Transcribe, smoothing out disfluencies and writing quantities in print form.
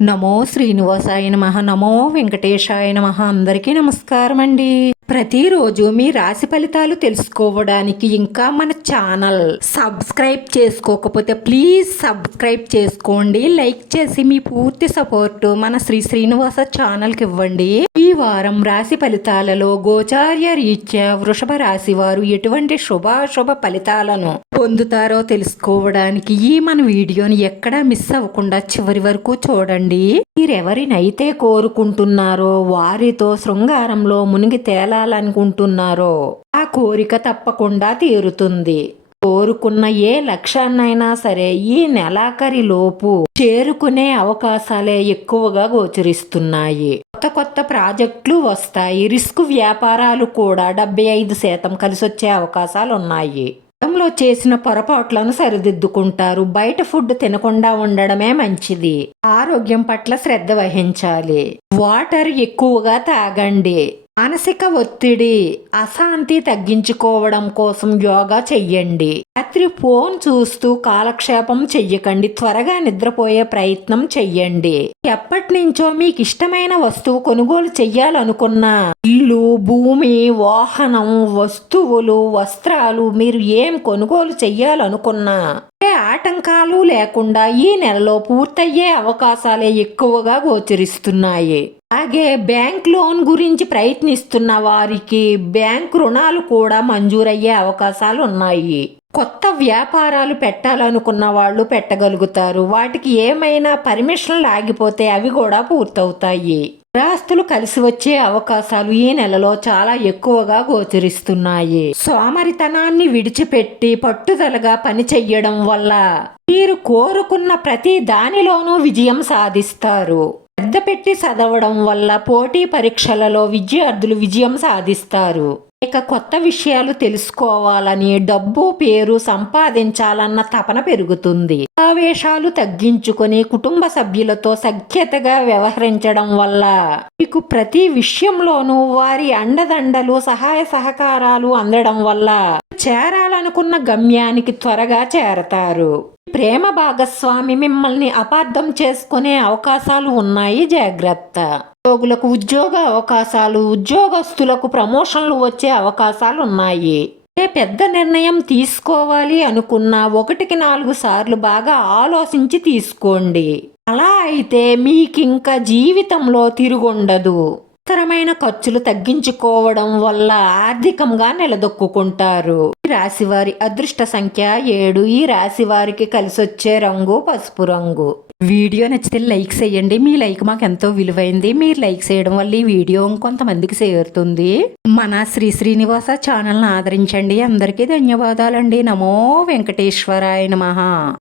నమో శ్రీనివాసాయ నమః. నమో వెంకటేశాయ నమః. అందరికీ నమస్కారం అండి. ప్రతిరోజు మీ రాశి ఫలితాలు తెలుసుకోవడానికి ఇంకా మన ఛానల్ సబ్స్క్రైబ్ చేసుకోకపోతే ప్లీజ్ సబ్స్క్రైబ్ చేసుకోండి. లైక్ చేసి మీ పూర్తి సపోర్ట్ మన శ్రీనివాస ఛానల్కి ఇవ్వండి. ఈ వారం రాశి ఫలితాలలో గోచార్య రీత్యా వృషభ రాశి వారు ఎటువంటి శుభాశుభ ఫలితాలను పొందుతారో తెలుసుకోవడానికి ఈ మన వీడియోని ఎక్కడా మిస్ అవ్వకుండా చివరి వరకు చూడండి. మీరెవరినైతే కోరుకుంటున్నారో వారితో శృంగారంలో మునిగి తేలాలనుకుంటున్నారో ఆ కోరిక తప్పకుండా తీరుతుంది. కోరుకున్న ఏ లక్ష్యాన్నైనా సరే ఈ నెలాఖరి లోపు చేరుకునే అవకాశాలే ఎక్కువగా గోచరిస్తున్నాయి. కొత్త ప్రాజెక్టులు వస్తాయి. రిస్క్ వ్యాపారాలు కూడా 75% కలిసొచ్చే అవకాశాలు ఉన్నాయి. గతంలో చేసిన పొరపాట్లను సరిదిద్దుకుంటారు. బయట ఫుడ్ తినకుండా ఉండడమే మంచిది. ఆరోగ్యం పట్ల శ్రద్ధ వహించాలి. వాటర్ ఎక్కువగా తాగండి. మానసిక ఒత్తిడి అశాంతి తగ్గించుకోవడం కోసం యోగా చెయ్యండి. రాత్రి ఫోన్ చూస్తూ కాలక్షేపం చెయ్యకండి. త్వరగా నిద్రపోయే ప్రయత్నం చెయ్యండి. ఎప్పటి నుంచో మీకు ఇష్టమైన వస్తువు కొనుగోలు చెయ్యాలనుకున్నా ఇల్లు, భూమి, వాహనం, వస్తువులు, వస్త్రాలు మీరు ఏం కొనుగోలు చెయ్యాలనుకున్నా ఆటంకాలు లేకుండా ఈ నెలలో పూర్తయ్యే అవకాశాలే ఎక్కువగా గోచరిస్తున్నాయి. అలాగే బ్యాంక్ లోన్ గురించి ప్రయత్నిస్తున్న వారికి బ్యాంక్ రుణాలు కూడా మంజూరయ్యే అవకాశాలు ఉన్నాయి. కొత్త వ్యాపారాలు పెట్టాలనుకున్న వాళ్ళు పెట్టగలుగుతారు. వాటికి ఏమైనా పర్మిషన్లు ఆగిపోతే అవి కూడా పూర్తవుతాయి. స్థిరాస్తులు కలిసి వచ్చే అవకాశాలు ఈ నెలలో చాలా ఎక్కువగా గోచరిస్తున్నాయి. సోమరితనాన్ని విడిచిపెట్టి పట్టుదలగా పని చెయ్యడం వల్ల మీరు కోరుకున్న ప్రతి దానిలోనూ విజయం సాధిస్తారు. శ్రద్ధ పెట్టి చదవడం వల్ల పోటీ పరీక్షలలో విద్యార్థులు విజయం సాధిస్తారు. ఇక కొత్త విషయాలు తెలుసుకోవాలని, డబ్బు పేరు సంపాదించాలన్న తపన పెరుగుతుంది. ఆవేశాలు తగ్గించుకొని కుటుంబ సభ్యులతో సఖ్యతగా వ్యవహరించడం వల్ల మీకు ప్రతి విషయంలోనూ వారి అండదండలు, సహాయ సహకారాలు అందడం వల్ల చేరాలనుకున్న గమ్యానికి త్వరగా చేరతారు. ప్రేమ భాగస్వామి మిమ్మల్ని అపార్థం చేసుకునే అవకాశాలు ఉన్నాయి. జాగ్రత్త. ఉద్యోగులకు ఉద్యోగ అవకాశాలు, ఉద్యోగస్తులకు ప్రమోషన్లు వచ్చే అవకాశాలు ఉన్నాయి. పెద్ద నిర్ణయం తీసుకోవాలి అనుకున్నా 1-4 సార్లు బాగా ఆలోచించి తీసుకోండి. అలా అయితే మీకింక జీవితంలో తిరుగుండదు. అవసరమైన ఖర్చులు తగ్గించుకోవడం వల్ల ఆర్థికంగా నిలదొక్కుంటారు. ఈ రాశి వారి అదృష్ట సంఖ్య 7. ఈ రాశి వారికి కలిసొచ్చే రంగు పసుపు రంగు. వీడియో నచ్చితే లైక్ చేయండి. మీ లైక్ మాకు ఎంతో విలువైంది. మీరు లైక్ చేయడం వల్ల ఈ వీడియో కొంతమందికి చేరుతుంది. మన శ్రీనివాస ఛానల్ని ఆదరించండి. అందరికీ ధన్యవాదాలండి. నమో వెంకటేశ్వరాయ నమః.